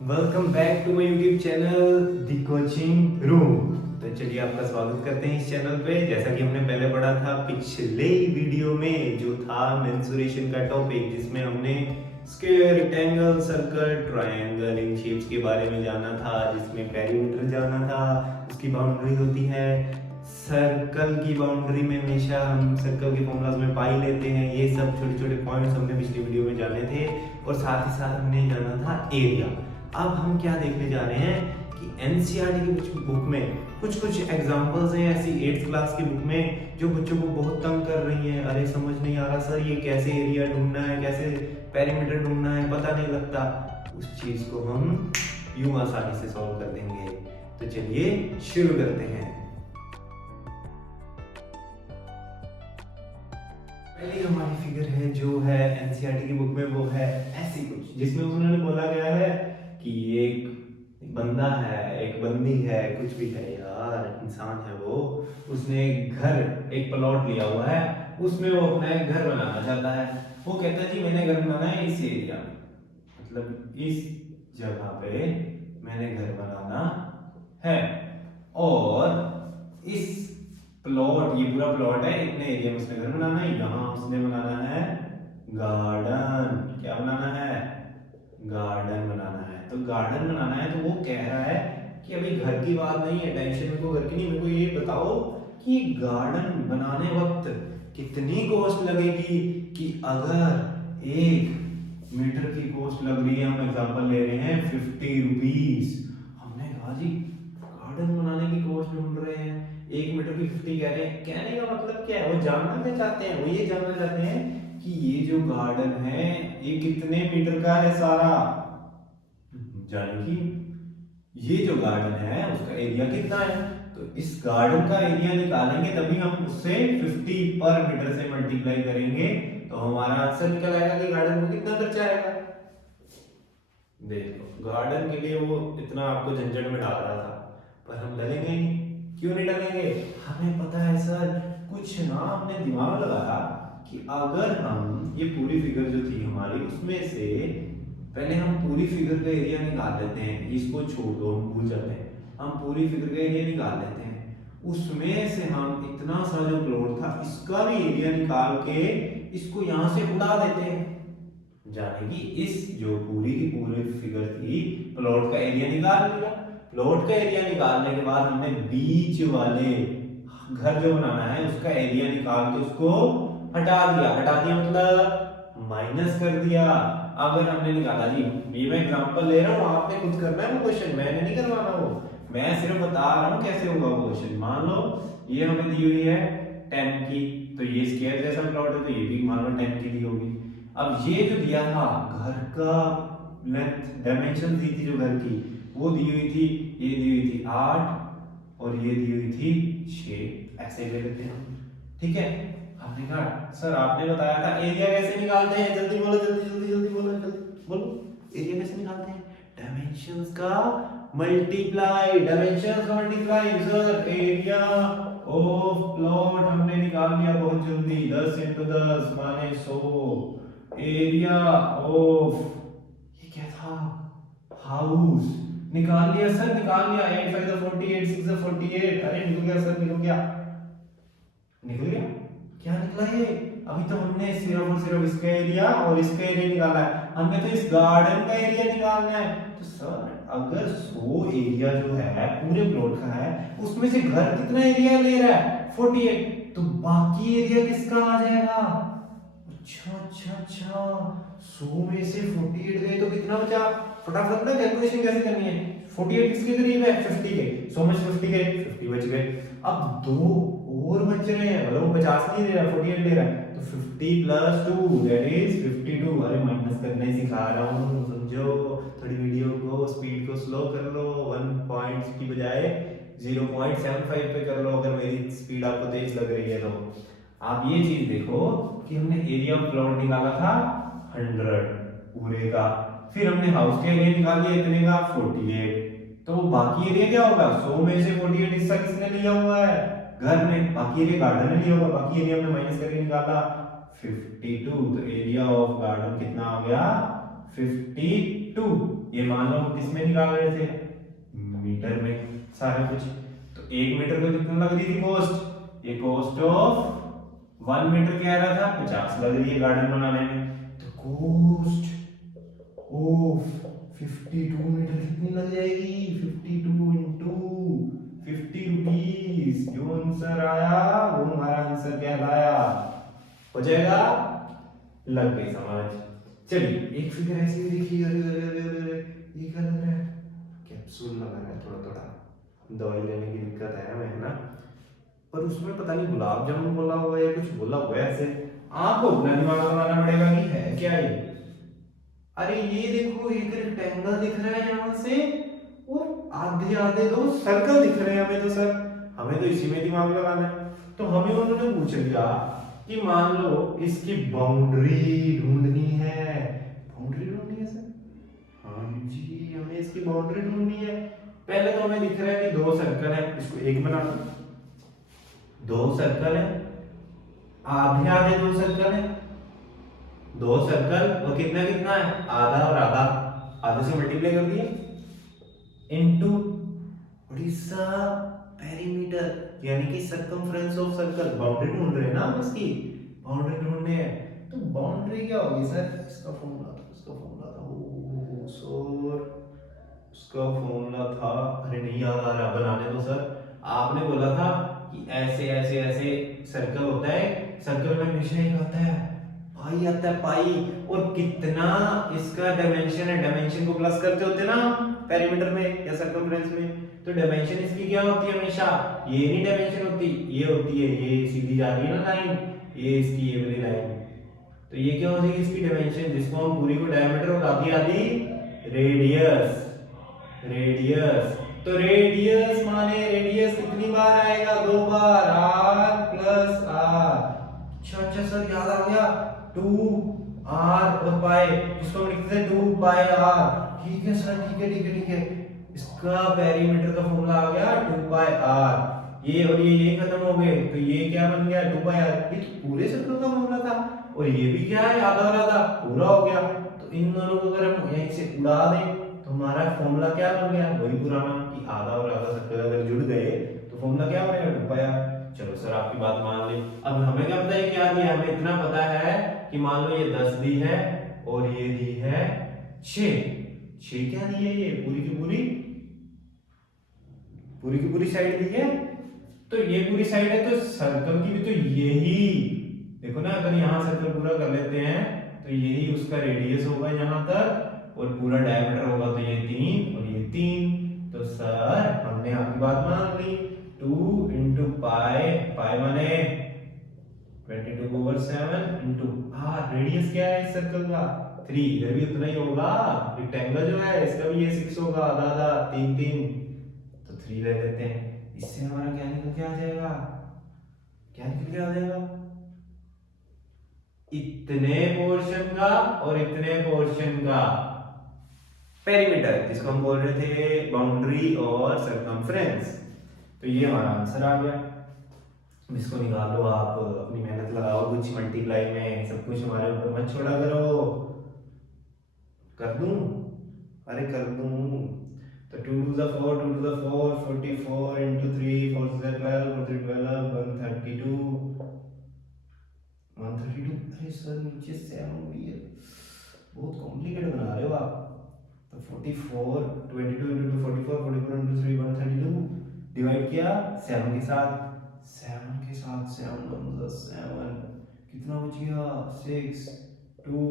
Welcome back to my YouTube channel the coaching room. तो चलिए आपका स्वागत करते हैं इस चैनल पे। जैसा कि हमने पहले पढ़ा था पिछले वीडियो में, जो था मेंसुरेशन का टॉपिक, जिसमें हमने square, rectangle, circle, triangle in shapes के बारे में जाना था, जिसमें पेरीमीटर जाना था, उसकी बाउंड्री होती है। सर्कल की बाउंड्री में हमेशा हम सर्कल के फॉर्मूलाज में पाई लेते हैं। ये सब छोटे छोटे पॉइंट्स हमने पिछली वीडियो में जाने थे, और साथ ही साथ हमने जाना था एरिया। अब हम क्या देखने जा रहे हैं कि एनसीईआरटी की कुछ बुक में कुछ एग्जांपल्स हैं ऐसी 8th क्लास की बुक में, जो बच्चों को बहुत तंग कर रही हैं। अरे समझ नहीं आ रहा सर, ये कैसे एरिया ढूंढना है, कैसे पेरीमीटर ढूंढना है, पता नहीं लगता। उस चीज को हम यूं आसानी से सॉल्व कर देंगे। तो चलिए शुरू करते हैं। पहली हमारी फिगर है जो है एनसीईआरटी की बुक में, वो है ऐसी कुछ, जिसमें उन्होंने बोला गया है कि एक बंदा है, एक बंदी है, कुछ भी है यार, इंसान है वो। उसने एक घर, एक प्लॉट लिया हुआ है, उसमें वो अपना एक घर बनाना चाहता है। वो कहता है जी मैंने घर बनाना है इस एरिया में, मतलब इस जगह पे मैंने घर बनाना है। और इस प्लॉट, ये पूरा प्लॉट है, इतने एरिया में उसने घर बनाना है। यहाँ उसने बनाना है गार्डन। क्या बनाना है? गार्डन बनाना है। तो गार्डन बनाना है, तो वो कह रहा है कि अभी घर की बात नहीं है, टेंशन मेरे को घर की नहीं, मेरे को ये बताओ कि गार्डन बनाने वक्त कितनी कॉस्ट लगेगी। कि अगर 1 मीटर की कॉस्ट लग रही है, हम एग्जांपल ले रहे हैं 50 रुपीज। हमने कहा जी गार्डन बनाने की कॉस्ट ढूंढ रहे हैं, 1 मीटर की 50 कह रहे हैं। कहने का मतलब क्या है? वो जानना क्या चाहते हैं? वो ये जानना चाहते हैं कि ये जो गार्डन है ये कितने मीटर का है सारा, यानी कि ये जो गार्डन है उसका एरिया कितना है। तो इस गार्डन का एरिया निकालेंगे, तभी हम उससे 50 पर मीटर से मल्टीप्लाई करेंगे, तो हमारा आंसर निकल आएगा कि गार्डन को कितना खर्चा आएगा। देखो गार्डन के लिए वो इतना आपको झंझट में डाल रहा था, पर हम डलेंगे ही नहीं। क्यों नहीं डलेंगे? हमें पता है सर, कुछ ना हमने दिमाग लगाया कि अगर हम ये पूरी फिगर जो थी हमारी, उसमें से पहले हम पूरी फिगर का एरिया निकाल लेते हैं। इसको छोड़ दो, हम भूल जाते हैं। हम पूरी फिगर का एरिया निकाल लेते हैं, उसमें से हम इतना सा जो प्लॉट था इसका भी एरिया निकाल के इसको यहाँ से उड़ा देते हैं। यानी कि इस जो पूरी की पूरी फिगर थी, प्लॉट का एरिया निकाल लिया। प्लॉट का एरिया निकालने के बाद हमने बीच वाले घर जो बनाना है उसका एरिया निकाल के उसको हटा दिया। हटा दिया मतलब माइनस कर दिया। अगर हमने निकाला जी, ये मैं एग्जांपल ले रहा हूँ, आपने खुद करना है वो क्वेश्चन, मैंने नहीं करवाना वो, मैं सिर्फ बता रहा हूँ कैसे होगा वो क्वेश्चन। मान लो ये हमें दी हुई है 10 की, तो ये स्क्वायर जैसा प्लॉट है, तो ये भी मान लो 10 की दी होगी। अब ये जो दिया था घर का लेंथ, डायमेंशन दी थी जो घर की, वो दी हुई थी, ये दी हुई थी 8 और ये दी हुई थी 6। ऐसे ले लेते हैं, ठीक है। हमने कहा सर आपने बताया था एरिया कैसे निकालते हैं, जल्दी बोलो, जल्दी जल्दी जल्दी बोलो, जल्दी बोलो, एरिया कैसे निकालते हैं? डायमेंशंस का मल्टीप्लाई, डायमेंशंस का multiply. Sir area of plot हमने निकाल लिया बहुत जल्दी, 10 × 10 माने 100। एरिया ऑफ, ये क्या था, हाउस, निकाल लिया सर, निकाल लिया। 8 5 48, 6 48। अरे निकल गया सर, निकल गया, निकल गया। क्या निकला ये? अभी तो हमने सिर्फ और सिर्फ इसका एरिया और इसका एरिया निकाला है, हमें तो इस गार्डन का एरिया निकालना है। तो सर अगर 100 एरिया जो है पूरे प्लॉट का है, उसमें से घर कितना एरिया ले रहा है? 48, तो बाकी एरिया किसका आ जाएगा? अच्छा अच्छा अच्छा, 100 में से 48 गए तो कितना बचा? फटाफट ना कैलकुलेशन कैसे करनी है। 48 किसके करीब है? 50 के। 100 में से 50 गए, 50 बच गए। अब दो और बच रहे हैं, मतलब वो 50 नहीं ले रहा, 48 ले रहा है, तो 50 + 2 दैट इज 52। अरे माइनस करना ही सिखा रहा हूँ, समझो। थोड़ी वीडियो को स्पीड को स्लो कर लो, 1 पॉइंट की बजाय 0.75 पे कर लो, अगर मेरी स्पीड आपको तेज लग रही है तो। आप ये चीज देखो कि हमने एरिया ऑफ प्लॉट निकाला था 100 पूरे का, फिर हमने हाउस के एरिया निकाल लिया इतने का 48, तो बाकी एरिया क्या होगा? 100 में से 48 हिस्सा किसने लिया हुआ है? घर में। बाकी एरिया गार्डन ने लिया होगा, बाकी एरिया हमने माइनस करके निकाला 52। तो एरिया ऑफ गार्डन कितना आ गया? 52। ये मान लो हम किस में निकाल रहे थे, मीटर में सारा कुछ। तो 1 मीटर को कितना लग रही थी कॉस्ट, ये कॉस्ट ऑफ 1 मीटर कह रहा था 50 लग रही है गार्डन बनाने में। तो कॉस्ट ऑफ 52 मीटर कितनी लग जाएगी, 52 इंटू 50 रुपीज। जो आंसर आया वो हमारा आंसर कहलाया। हो जाएगा, लग गई समझ। चलिए एक फिगर ऐसी भी देखिए, अरे अरे अरे अरे अरे ये क्या लग रहा है, कैप्सूल लगा रहा है थोड़ा थोड़ा, दवाई लेने की दिक्कत है हमें ना। पर उसमें पता नहीं गुलाब जामुन बोला हुआ है या कुछ बोला हुआ है ऐसे, आपको अपना दिमाग लगाना पड़ेगा कि है क्या ये। अरे ये देखो एक रेक्टेंगल दिख रहा है यहाँ से, और आधे आधे दो सर्कल दिख रहे हैं हमें। तो सर हमें तो इसी में दिमाग लगाना है। तो हमें उन्होंने पूछ लिया कि मान लो इसकी बाउंड्री ढूंढनी है, बाउंड्री ढूंढनी है सर, हाँ जी हमें इसकी बाउंड्री ढूंढनी है। पहले तो हमें दिख रहा है कि दो सर्कल है, इसको एक बना दो, दो सर्कल है, आधे आधे दो सर्कल है, दो सर्कल और कितना कितना है, आधा और आधा, आधे से मल्टीप्लाई कर दिया इनटू उड़ीसा पेरीमीटर, यानी कि सर्कमफ्रेंस ऑफ सर्कल। बाउंड्री ढूंढ रहे हैं ना हम, इसकी बाउंड्री ढूंढने हैं। तो बाउंड्री क्या होगी सर, इसका फॉर्मूला था, इसका फॉर्मूला था ओ सर, उसका फॉर्मूला था, अरे नहीं याद आ रहा, बनाने दो सर। आपने बोला था कि ऐसे ऐसे ऐसे सर्कल होता है, सर्कल में हमेशा एक आता है पाई, आता है पाई, और कितना इसका डायमेंशन है, डायमेंशन को प्लस करते होते ना पेरीमीटर में या सर्कमफ्रेंस में। तो डायमेंशन इसकी क्या होती है हमेशा, ये नहीं डायमेंशन होती, ये होती है, ये सीधी जा रही है ना लाइन, ये इसकी ये वाली लाइन। तो ये क्या हो जाएगी इसकी डायमेंशन, जिसको हम पूरी को डायमीटर और आधी आधी रेडियस, रेडियस। तो रेडियस माने रेडियस कितनी बार आएगा, 2 बार, r प्लस r। अच्छा अच्छा सर याद आ गया, 2r और पाई, इसको हम लिखते हैं 2 पाई r। ठीक है सर, ठीक है ठीक है ठीक है, इसका पेरीमीटर का फॉर्मूला आ गया 2 पाई r। ये और ये खत्म हो गए, तो ये क्या बन गया 2 पाई r। ये तो पूरे सर्कल का फॉर्मूला था, और ये भी क्या है आधा और आधा पूरा हो गया। तो इन दोनों को अगर हम यहीं से उड़ा दें तो हमारा फॉर्मूला क्या बन गया, वही पुराना कि आधा और आधा सर्कल अगर जुड़ गए तो फॉर्मूला क्या बनेगा 2 पाई r। चलो सर आपकी बात मान ली। अब हमें क्या पता है क्या दिया, हमें इतना पता है कि मान लो ये 10 दी है और ये दी है 6। 6 क्या दी है, ये पूरी की पूरी, पूरी की पूरी साइड दी है। तो ये पूरी साइड है, तो सर्कल की भी तो यही, देखो ना अगर यहाँ सर्कल पूरा कर लेते हैं तो यही उसका रेडियस होगा यहाँ तक, और पूरा डायमीटर होगा तो ये 3 और ये 3। तो सर हमने आपकी बात मान ली, 2 इंटू पाई, पाई माने 22/7 इंटू r, रेडियस क्या है इस सर्कल का 3, इधर भी उतना ही होगा, रेक्टेंगल जो है इसका भी ये 6 होगा, आधा आधा 3 3, तो 3 ले लेते हैं। इससे हमारा क्या निकल के आ जाएगा, क्या निकल के आ जाएगा, इतने पोर्शन का और इतने पोर्शन का पेरीमीटर, जिसको हम बोल रहे थे बाउंड्री और सर्कमफ्रेंस। तो ये हमारा आंसर आ गया। इसको निकाल लो आप, अपनी मेहनत लगाओ कुछ मल्टीप्लाई में, सब कुछ हमारे ऊपर मत छोड़ा करो। कर दूं, अरे कर दूं। तो 2 to the 4, 2 to the 4, 44 into 3, 4 to the 12, 4 to the 12, 132, 132। अरे सर नीचे 7 भी है, बहुत कॉम्प्लिकेट बना रहे हो आप। तो 44, 22 into 2 44, 44 into 3 132, डिवाइड किया 7 के साथ, 7 के साथ, 7 1 7, कितना बच गया 6, 2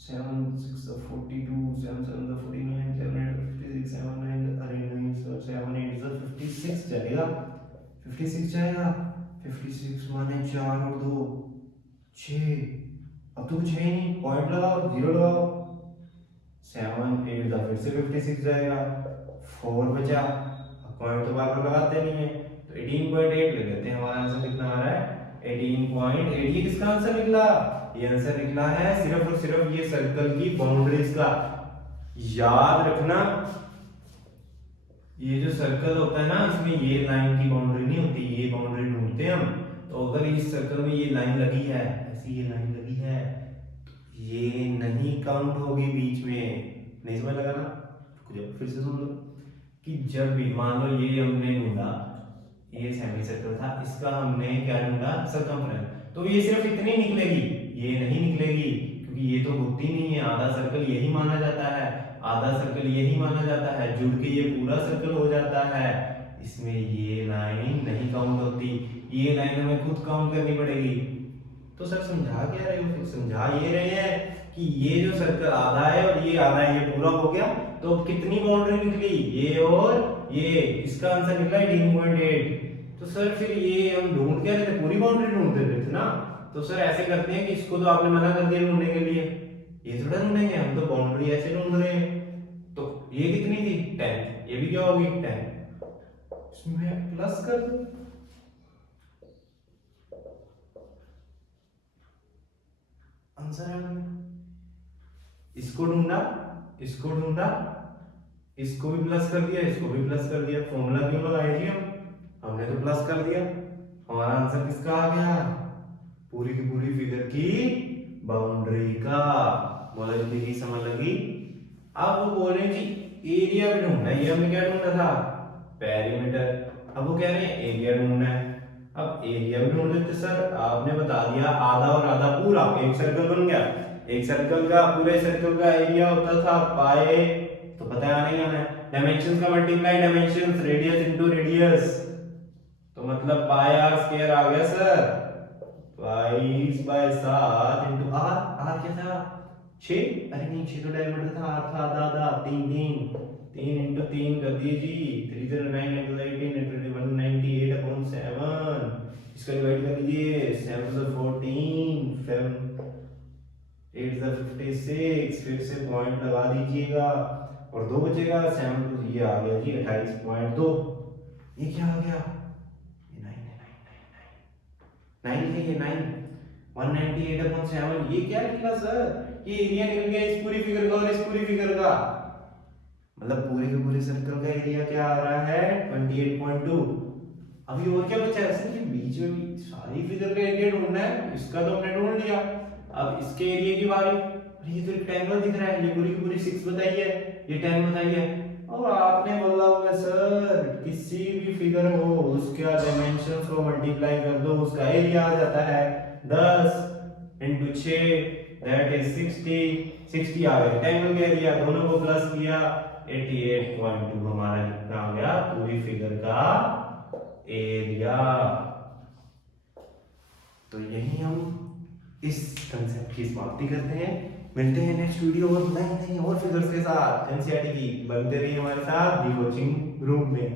7 6 42, 7 7 49, 7 8 56, 7 9, अरे नहीं सर 7 8 56 चलेगा, 56 जाएगा, 56 माने 4 और 2 6। अब तो कुछ है ही नहीं, पॉइंट लगाओ, 0 लगाओ, 7 8 फिर से 56 जाएगा, 4 बचा, अब पॉइंट तो बार बार लगाते नहीं है, तो 18.8 ले लेते हैं। हमारा आंसर कितना आ रहा है 18.8। ये किसका आंसर निकला, ये आंसर निकला है सिर्फ और सिर्फ ये सर्कल की बाउंड्रीज का। याद रखना ये जो सर्कल होता है ना, इसमें ये लाइन की बाउंड्री नहीं होती, ये बाउंड्री ढूंढते हैं हम। तो अगर इस सर्कल में ये लाइन लगी है, ऐसी ये लाइन लगी है, ये नहीं काउंट होगी बीच में, नहीं समझ लगा ना? रुक जाओ, फिर से सुन लो कि जब भी मान लो ये हमने ढूंढा, ये सेमी सर्कल था, इसका हमने क्या ढूंढा, सरकमफ्रेंस, तो ये सिर्फ इतनी निकलेगी, ये नहीं निकलेगी, क्योंकि ये तो होती नहीं है। आधा सर्कल यही माना जाता है, आधा सर्कल यही माना जाता है, जुड़ के ये पूरा सर्कल हो जाता है। इसमें ये लाइन नहीं काउंट होती, ये लाइन हमें खुद काउंट करनी पड़ेगी। तो सर समझा क्या रहे हो? फिर समझा ये रहे हैं कि ये जो सर्कल आधा है और ये आधा है, ये पूरा हो गया, तो कितनी बाउंड्री निकली, ये और ये, इसका आंसर निकला 18.8। तो सर फिर ये हम ढूंढ क्या रहे थे, पूरी बाउंड्री ढूंढते रहे थे ना। तो सर ऐसे करते हैं कि इसको तो आपने मना कर दिया ढूंढने के लिए, ये थोड़ा ढूंढेंगे हम, तो बाउंड्री ऐसे ढूंढ रहे हैं। तो ये कितनी थी, 10, ये भी क्या होगी 10, इसमें प्लस कर दो, आंसर आ गया। इसको ढूंढा, इसको ढूंढा, इसको भी प्लस कर दिया, इसको भी प्लस कर दिया, फॉर्मूला क्यों लगाई थी हमने तो प्लस कर दिया। हमारा आंसर किसका आ गया, पूरी की पूरी फिगर की बाउंड्री का। बोला जल्दी की समझ लगी? अब वो बोल रहे हैं जी एरिया भी ढूंढना है, ये हमने क्या ढूंढना था, पेरीमीटर। अब वो कह रहे हैं एरिया ढूंढना है। अब एरिया भी ढूंढ लेते सर, आपने बता दिया आधा और आधा पूरा, एक सर्कल बन गया, एक सर्कल का, पूरे सर्कल का एरिया होता था पाए, तो पता है नहीं आना है, डायमेंशंस का multiply dimensions, radius into radius, तो मतलब पाई आर स्क्वायर आ गया sir, pi by 7 into R, R क्या था 6, अरे नहीं 6 तो डायमीटर था, आर था आधा आधा, 3 3 3 इनटू 3 कर दीजिए, 3 0 9 इनटू 18 इनटू 198 अपॉन 7, इसका डिवाइड कर दीजिए, 7 से 14, 7 8 से 56, फिर से पॉइंट लगा दीजिएगा और 2 बचेगा, 7 तो ये आ गया जी 28.2, ये क्या आ गया, ये 9 है, 9 है, ये 9 198 अपॉन 7, ये क्या निकला सर, ये एरिया निकल गया इस पूरी फिगर का और इस पूरी फिगर का, मतलब पूरे के पूरे सर्कल का एरिया क्या आ रहा है 28.2। अभी और क्या बचा है सर, ये बीच में भी सारी फिगर का एरिया ढूंढना है, इसका तो हमने ढूंढ लिया, अब इसके एरिया की बारी। अरे ये तो रेक्टेंगल दिख रहा है, ये पूरी की पूरी 6 बताइए, ये 10 बताइए, और आपने बोला हुआ सर किसी भी फिगर हो उसका डायमेंशंस को मल्टीप्लाई कर दो, उसका एरिया आ जाता है 10 इनटू 6 दैट इज 60 आ गया रेक्टेंगल का एरिया, दोनों को प्लस किया 88.2 हमारा कितना आ गया पूरी फिगर का एरिया। तो यही हम इस कंसेप्ट की समाप्ति करते हैं, मिलते हैं नेक्स्ट वीडियो और नई नई और फिगर्स के साथ एनसीईआरटी की, बनते रहिए हमारे साथ दी कोचिंग रूम में।